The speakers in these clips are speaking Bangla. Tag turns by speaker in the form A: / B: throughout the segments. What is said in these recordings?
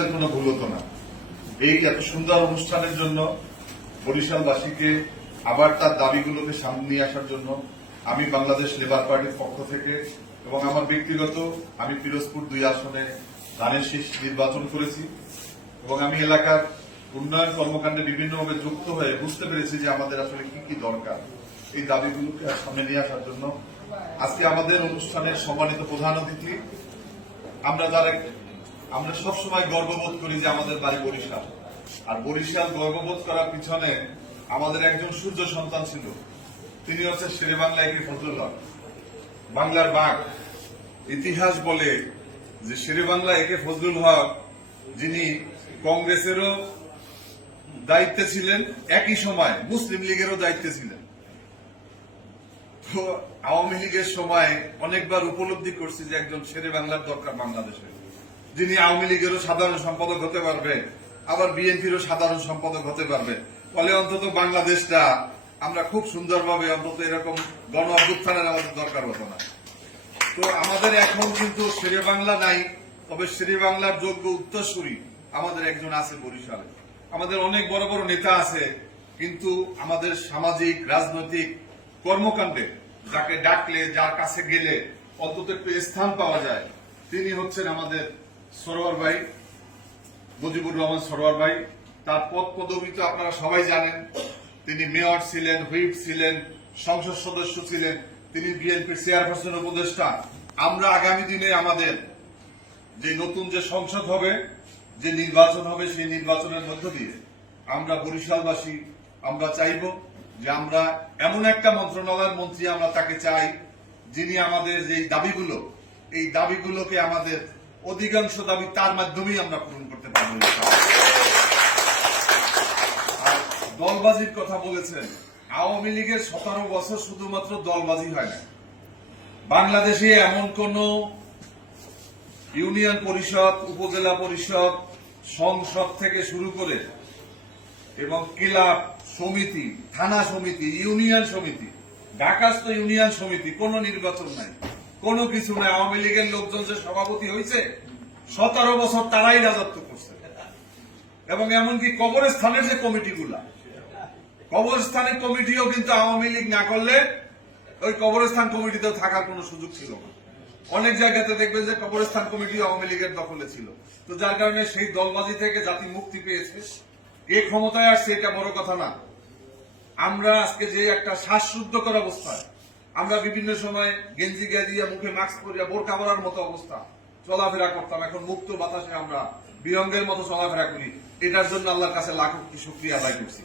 A: আমাদের কোনো ভুল হতো না। এই এত সুন্দর অনুষ্ঠানের জন্য বরিশালবাসীকে আবার তার দাবিগুলোকে সামনে নিয়ে আসার জন্য আমি বাংলাদেশ লেবার পার্টির পক্ষ থেকে এবং আমার ব্যক্তিগত আমি পিরোজপুর দুই আসনে ধানের শীষ নির্বাচন করেছি এবং আমি এলাকার উন্নয়ন কর্মকাণ্ডে বিভিন্নভাবে যুক্ত হয়ে বুঝতে পেরেছি যে আমাদের আসলে কি কি দরকার। এই দাবিগুলোকে সামনে নিয়ে আসার জন্য আজকে আমাদের অনুষ্ঠানের সম্মানিত প্রধান অতিথি আমরা যারা আমরা সবসময় গর্ববোধ করি যে আমাদের বাড়ি বরিশাল। আর বরিশাল গর্ববোধ করার পিছনে আমাদের একজন সূর্য সন্তান ছিল। তিনি হচ্ছে শেরে বাংলা একে ফজলুল হক। বাংলার বাঘ। ইতিহাস বলে যে শেরে বাংলা একে ফজলুল হক যিনি কংগ্রেসেরও দায়িত্বে ছিলেন, একই সময় মুসলিম লীগেরও দায়িত্বে ছিলেন। তো আওয়ামী লীগের সময় অনেকবার উপলব্ধি করছি যে একজন শেরে বাংলার দরকার বাংলাদেশে যিনি আওয়ামী লীগেরও সাধারণ সম্পাদক হতে পারবে, আবার বিএনপিরও সাধারণ সম্পাদক হতে পারবে। ফলে অন্তত বাংলাদেশটা আমরা খুব সুন্দরভাবে অন্তত এরকম গণ অভ্যুত্থানের আমাদের দরকার হতো না। তো আমাদের এখন কিন্তু শেরে বাংলা নাই, তবে শেরে বাংলার যোগ্য উত্তরসূরি আমাদের একজন আছে বরিশালে। আমাদের অনেক বড় বড় নেতা আছে, কিন্তু আমাদের সামাজিক, রাজনৈতিক কর্মকাণ্ডে যাকে ডাকলে, যার কাছে গেলে অন্তত একটু স্থান পাওয়া যায়, তিনি হচ্ছেন আমাদের সরোয়ার ভাই, মুজিবুর রহমান সরোয়ার ভাই, তার পদ পদবি তো আপনারা সবাই জানেন। তিনি মেয়র ছিলেন, হুইপ ছিলেন, সংসদ সদস্য ছিলেন, তিনি বিএনপির চেয়ারপারসন উপদেষ্টা। আমরা আগামী দিনে আমাদের যে নতুন যে সংসদ হবে, যে নির্বাচন হবে, সেই নির্বাচনের মধ্য দিয়ে আমরা বরিশালবাসী, আমরা চাইব যে আমরা এমন একটা মন্ত্রণালয়ের মন্ত্রী আমরা তাকে চাই, যিনি আমাদের যে দাবিগুলো, এই দাবিগুলোকে আমাদের অধিকাংশ দাবি তার মাধ্যমেই আমরা পূরণ করতে পারব দলবাজির কথা বলেছেন, আওয়ামী লীগের সতেরো বছর শুধুমাত্র দলবাজি হয় না বাংলাদেশে এমন কোন ইউনিয়ন পরিষদ, উপজেলা পরিষদ, সংসদ থেকে শুরু করে এবং ক্লাব সমিতি, থানা সমিতি, ইউনিয়ন সমিতি ঢাকাস্থ ইউনিয়ন সমিতি, কোনো নির্বাচন নাই। কোনো কিছু নাই। আওয়ামী লীগের লোকজন যে সভাপতি হয়েছে সতেরো বছর তারাই রাজত্ব করছে। এবং এমনকি কবরস্থানের যে কমিটিগুলা, কবরস্থানের কমিটিও কিন্তু আওয়ামী লীগ না করলে ওই কবরস্থান কমিটিতেও থাকার কোনো সুযোগ ছিল না। অনেক জায়গাতে দেখবেন যে কবরস্থান কমিটি আওয়ামী লীগের দখলে ছিল। তো যার কারণে সেই দলবাজি থেকে জাতি মুক্তি পেয়েছে। এ ক্ষমতায় আসছে এটা বড় কথা না। আমরা আজকে যে একটা শ্বাসরুদ্ধকর অবস্থায় আমরা বিভিন্ন সময় গেঞ্জি গিয়া দিয়া মুখে মাস্ক পরিয়া বোরকা পরার মতো অবস্থা। চলাফেরা করতাম। এখন মুক্ত বাতাসে আমরা বিহঙ্গের মতো চলাফেরা করি। এটার জন্য আল্লাহর কাছে লাখ শুক্রিয়া আদায় করছি।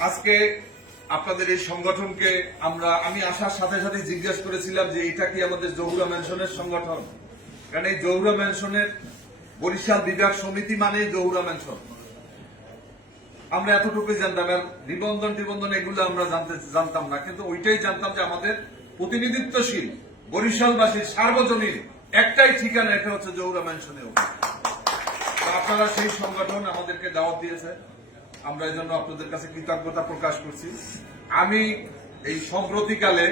A: আজকে আপনাদের এই সংগঠনকে আমরা, আমি আসার সাথে সাথে জিজ্ঞেস করেছিলাম যে এটা কি আমাদের জহুরা ম্যানশনের সংগঠন? কারণ এই জহুরা ম্যানশনের বরিশাল বিভাগ সমিতি মানেই জহুরা ম্যানশন আমরা এতটুকুই জানতাম, আর নিবন্ধন টিবন্ধন এগুলো আমরা জানতে জানতাম না, কিন্তু ওইটাই জানতাম যে আমাদের প্রতিনিধিত্বশীল বরিশালবাসীর সার্বজনীন, একটাই ঠিকানা, এটা হচ্ছে জৌরা ম্যানশনে আপনারা সেই সংগঠন আমাদেরকে দাওয়াত দিয়েছে। আমরা এই জন্য আপনাদের কাছে কৃতজ্ঞতা প্রকাশ করছি। আমি এই সম্প্রতিকালে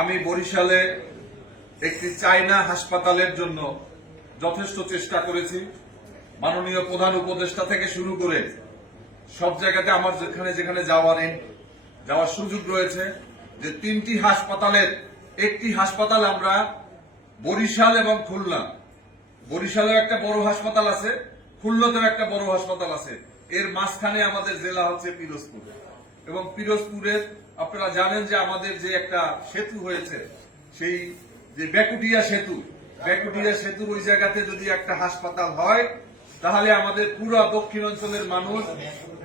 A: আমি বরিশালে একটি চায়না হাসপাতালের জন্য যথেষ্ট চেষ্টা করেছি। মাননীয় প্রধান উপদেষ্টা থেকে শুরু করে সব জায়গাতে আমার যেখানে যেখানে যাওয়ার যাওয়ার সুযোগ রয়েছে যে তিনটি হাসপাতালের একটি হাসপাতাল আমরা বরিশাল এবং খুলনা। বরিশালেও একটা বড় হাসপাতাল আছে, খুলনাতেও একটা বড় হাসপাতাল আছে। এর মাঝখানে আমাদের জেলা হচ্ছে পিরোজপুর। এবং পিরোজপুরের আপনারা জানেন যে আমাদের যে একটা সেতু হয়েছে, সেই যে ব্যাকুটিয়া সেতু ব্যাকুটিয়া সেতুর ওই জায়গাতে যদি একটা হাসপাতাল হয় তাহলে আমাদের পুরো দক্ষিণ অঞ্চলের মানুষ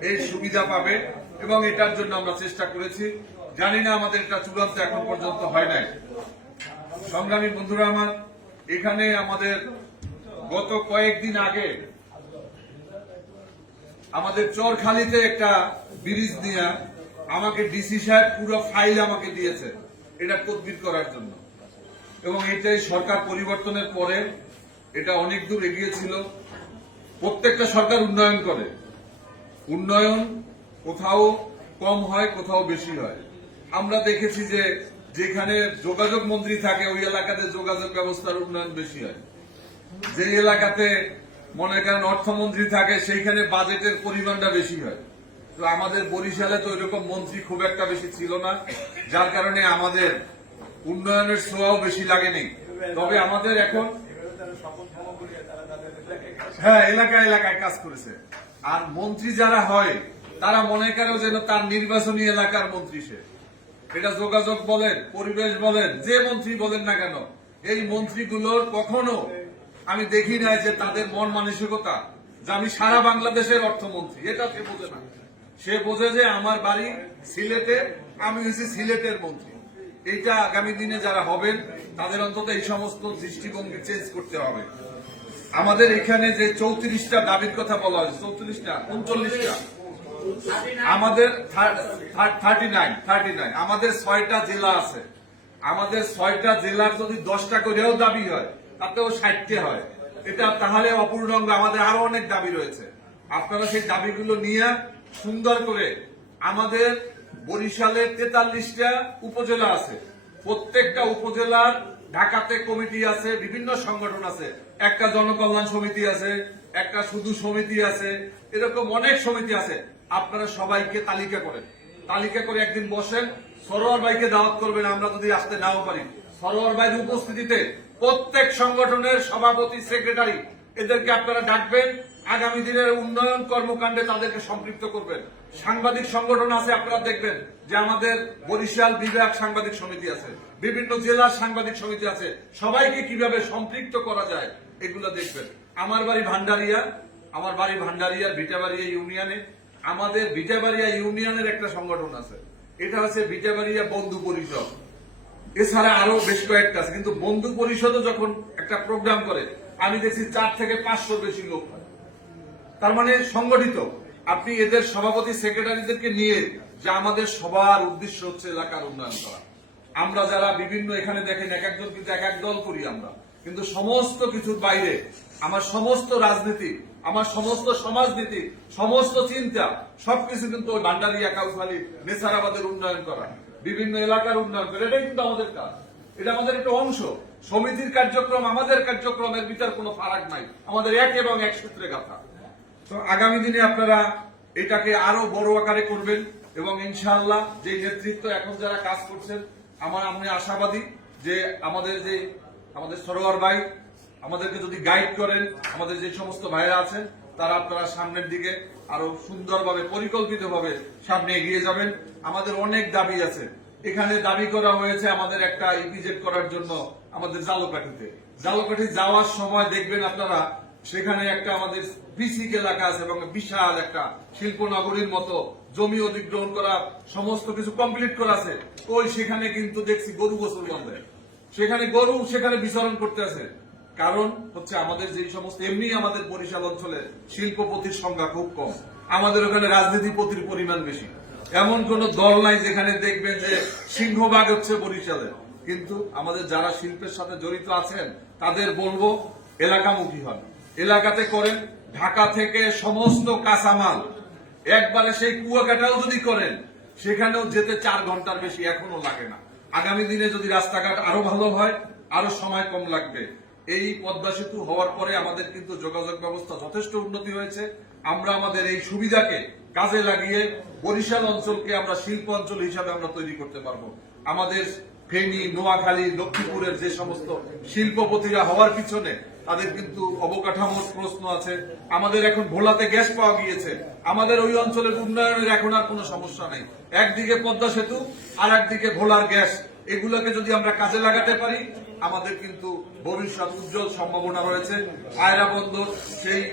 A: এই সুবিধা পাবে এবং এটার জন্য আমরা চেষ্টা করেছি। জানি না আমাদের এটা চূড়ান্ত এখন পর্যন্ত হয় নাই। সংগ্রামী বন্ধুরা আমার, এখানে আমাদের গত কয়েকদিন আগে আমাদের চরখালিতে একটা ব্রিজ নিয়ে আমাকে ডিসি সাহেব পুরো ফাইল আমাকে দিয়েছে, এটা তদবির করার জন্য। এবং এটাই সরকার পরিবর্তনের পরে, এটা অনেক দূর এগিয়েছিল প্রত্যেকটা সরকার উন্নয়ন করে। উন্নয়ন কোথাও কম হয়, কোথাও বেশি হয়। আমরা দেখেছি যে যেখানে যোগাযোগ মন্ত্রী থাকে, ওই এলাকাতে যোগাযোগ ব্যবস্থার উন্নয়ন বেশি হয়। যে এলাকাতে মনে করেন অর্থমন্ত্রী থাকে, সেইখানে বাজেটের পরিমাণটা বেশি হয়। তো আমাদের বরিশালে তো এরকম মন্ত্রী খুব একটা বেশি ছিল না, যার কারণে আমাদের উন্নয়নের ছোঁয়াও বেশি লাগেনি। তবে আমাদের এখন হ্যাঁ এলাকা এলাকায় কাজ করেছে। আর মন্ত্রী যারা হয়, তারা মনে করে যেন তার নির্বাচনী এলাকার মন্ত্রী সে। এটা যোগাযোগ বলেন, পরিবেশ বলেন, যে মন্ত্রী বলেন না কেন, এই মন্ত্রীগুলোর কখনো আমি দেখি না যে তাদের মন মানসিকতা, যে আমি সারা বাংলাদেশের অর্থমন্ত্রী, এটা সে বোঝে না। সে বোঝে যে আমার বাড়ি সিলেটে, আমি হচ্ছি সিলেটের মন্ত্রী। এইটা আগামী দিনে যারা হবেন, তাদের অন্তত এই সমস্ত দৃষ্টিভঙ্গি চেঞ্জ করতে হবে। আমাদের এখানে যে চৌত্রিশটা দাবির কথা বলা হয়েছে, চৌত্রিশটা, উনচল্লিশটা। আমাদের থার্টি নাইন থার্টি নাইন আমাদের ছয়টা জেলা আছে। আমাদের ছয়টা জেলার যদি দশটা করেও দাবি হয়, তাতেও ষাটটে হয়। এটা তাহলে অপূর্ণাঙ্গ, আমাদের আরও অনেক দাবি রয়েছে। আপনারা সেই দাবিগুলো নিয়ে সুন্দর করে আমাদের বরিশালের তেতাল্লিশটা উপজেলা আছে। প্রত্যেকটা উপজেলার, ঢাকাতে কমিটি আছে, বিভিন্ন সংগঠন আছে। একটা জনকল্যাণ সমিতি আছে, একটা শুধু সমিতি আছে, এরকম অনেক সমিতি আছে। আপনারা সবাইকে তালিকা করেন। তালিকা করে একদিন বসেন, সরোয়ার ভাইকে দাওয়াত করবেন, আমরা যদি আসতে নাও পারি। সরোয়ার ভাইয়ের উপস্থিতিতে প্রত্যেক সংগঠনের সভাপতি, সেক্রেটারি, এদেরকে আপনারা ডাকবেন, আগামী দিনের উন্নয়ন কর্মকাণ্ডে তাদেরকে সম্পৃক্ত করবেন। সাংবাদিক সংগঠন আছে, আপনারা দেখবেন যে আমাদের বরিশাল বিভাগ সাংবাদিক সমিতি আছে, বিভিন্ন জেলার সাংবাদিক সমিতি আছে। সবাইকে কীভাবে সম্পৃক্ত করা যায় এগুলো দেখবেন। আমার বাড়ি ভান্ডারিয়া, আমার বাড়ি ভান্ডারিয়ার ভিটাবাড়িয়া ইউনিয়নে। আমাদের ভিটাবাড়িয়া ইউনিয়নের একটা সংগঠন আছে। এটা হচ্ছে ভিটাবাড়িয়া বন্ধু পরিষদ। এছাড়া আরও বেশ কয়েকটা আছে। কিন্তু বন্ধু পরিষদও যখন একটা প্রোগ্রাম করে, আমি দেখছি চার থেকে পাঁচশো বেশি লোক হয়। তার মানে সংগঠিত। আপনি এদের সভাপতি সেক্রেটারিদেরকে নিয়ে যে আমাদের সবার উদ্দেশ্য হচ্ছে এলাকার উন্নয়ন করা। আমরা যারা বিভিন্ন এখানে দেখেন, এক একজন কিন্তু এক এক দল করি আমরা। কিন্তু সমস্ত কিছুর বাইরে আমার সমস্ত রাজনীতি, আমার সমস্ত সমাজনীতি, সমস্ত চিন্তা, সবকিছু কিন্তু ওই ভান্ডারিয়া কাউখালী নেসারাবাদের উন্নয়ন করা, বিভিন্ন এলাকার উন্নয়ন করা, এটাই কিন্তু আমাদের কাজ। এটা আমাদের একটা অংশ। সমিতির কার্যক্রম, আমাদের কার্যক্রমের ভিতর কোনো ফারাক নাই। আমাদের এক এবং এক সূত্রে গাথা। তো আগামী দিনে আপনারা এটাকে আরও বড় আকারে করবেন এবং ইনশাআল্লাহ যে নেতৃত্ব এখন যারা কাজ করছেন, আমার আমি আশাবাদী যে আমাদের যে আমাদের সরোয়ার ভাই আমাদেরকে যদি গাইড করেন, আমাদের যে সমস্ত ভাইরা আছেন তারা আপনারা সামনের দিকে আরও সুন্দরভাবে, পরিকল্পিতভাবে সামনে এগিয়ে যাবেন। আমাদের অনেক দাবি আছে। এখানে দাবি করা হয়েছে আমাদের একটা ইপিজেড করার জন্য আমাদের জালকাঠিতে। জালকাঠি যাওয়ার সময় দেখবেন আপনারা, সেখানে একটা আমাদের বিসিক এলাকা আছে এবং বিশাল একটা শিল্প নগরীর মতো জমি অধিগ্রহণ করা, সমস্ত কিছু কমপ্লিট করা আছে। ওই সেখানে কিন্তু দেখছি গরু গোসল বন্ধে। সেখানে গরু সেখানে বিচরণ করতে আছে। কারণ হচ্ছে আমাদের যে সমস্ত, এমনি আমাদের বরিশাল অঞ্চলে শিল্পপতির সংখ্যা খুব কম। আমাদের ওখানে রাজনীতিপতির পরিমাণ বেশি। এমন কোন দল নাই যেখানে দেখবেন যে সিংহভাগ হচ্ছে বরিশালের কিন্তু আমাদের যারা শিল্পের সাথে জড়িত আছেন, তাদের বলব এলাকামুখী হন। এলাকাতে করেন, ঢাকা থেকে সমস্ত কাঁচামাল। একবারে সেই কুয়াকাটাও যদি করেন, সেখানেও যেতে চার ঘণ্টার বেশি এখনও লাগে না। আগামী দিনে যদি রাস্তাঘাট আরও ভালো হয়, আরও সময় কম লাগবে। এই পদ্মা সেতু হওয়ার পরে আমাদের কিন্তু যোগাযোগ ব্যবস্থা যথেষ্ট উন্নতি হয়েছে। আমরা আমাদের এই সুবিধাকে কাজে লাগিয়ে বরিশাল অঞ্চলকে আমরা শিল্প অঞ্চল হিসাবে আমরা তৈরি করতে পারব। আমাদের ফেনী, নোয়াখালী, লক্ষ্মীপুরের যে সমস্ত শিল্পপতিরা হওয়ার পিছনে তাদের কিন্তু অবকাঠামোর প্রশ্ন আছে। আমাদের এখন ভোলাতে গ্যাস পাওয়া গিয়েছে। আমাদের ওই অঞ্চলের উন্নয়নের এখন আর কোনো সমস্যা নেই। একদিকে পদ্মা সেতু আর একদিকে ভোলার গ্যাস। এগুলোকে যদি আমরা কাজে লাগাতে পারি, আমাদের কিন্তু ভবিষ্যৎ উজ্জ্বল সম্ভাবনা রয়েছে। আয়রা বন্দর, সেই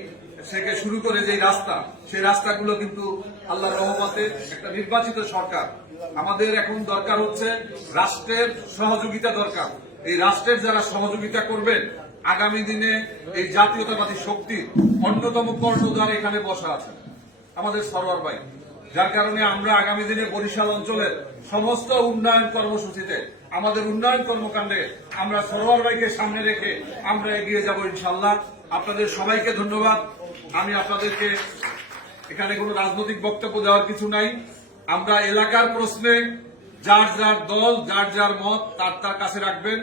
A: থেকে শুরু করে যে রাস্তা, সেই রাস্তাগুলো কিন্তু আল্লাহ রহমতে একটা নির্বাচিত সরকার। আমাদের এখন দরকার হচ্ছে রাষ্ট্রের সহযোগিতা দরকার। এই রাষ্ট্রের যারা সহযোগিতা করবেন আগামী দিনে এই জাতীয়তাবাদী শক্তির অন্যতম কর্ণধার এখানে বসা আছে, আমাদের সরোয়ার ভাই। যার কারণে আমরা আগামী দিনে বরিশাল অঞ্চলের সমস্ত উন্নয়ন কর্মসূচিতে, আমাদের উন্নয়ন কর্মকাণ্ডে আমরা সরোয়ার ভাইকে সামনে রেখে আমরা এগিয়ে যাব ইনশাল্লাহ আপনাদের সবাইকে ধন্যবাদ। আমি আপনাদেরকে এখানে কোনো রাজনৈতিক বক্তব্য দেওয়ার কিছু নাই। আমরা এলাকার প্রশ্নে যার যার দল, যার যার মত, তার তার কাছে রাখবেন।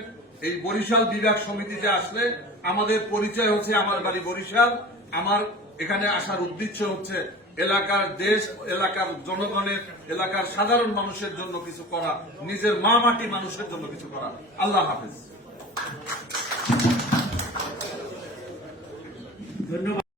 A: এই বরিশাল বিভাগ সমিতিতে আসলে আমাদের পরিচয় হচ্ছে আমার বাড়ি বরিশাল। আমার এখানে আসার উদ্দেশ্য হচ্ছে এলাকার দেশ, এলাকার জনগণের, এলাকার সাধারণ মানুষের জন্য কিছু করা, নিজের মা মাটি মানুষের জন্য কিছু করা। আল্লাহ হাফিজ। ধন্যবাদ।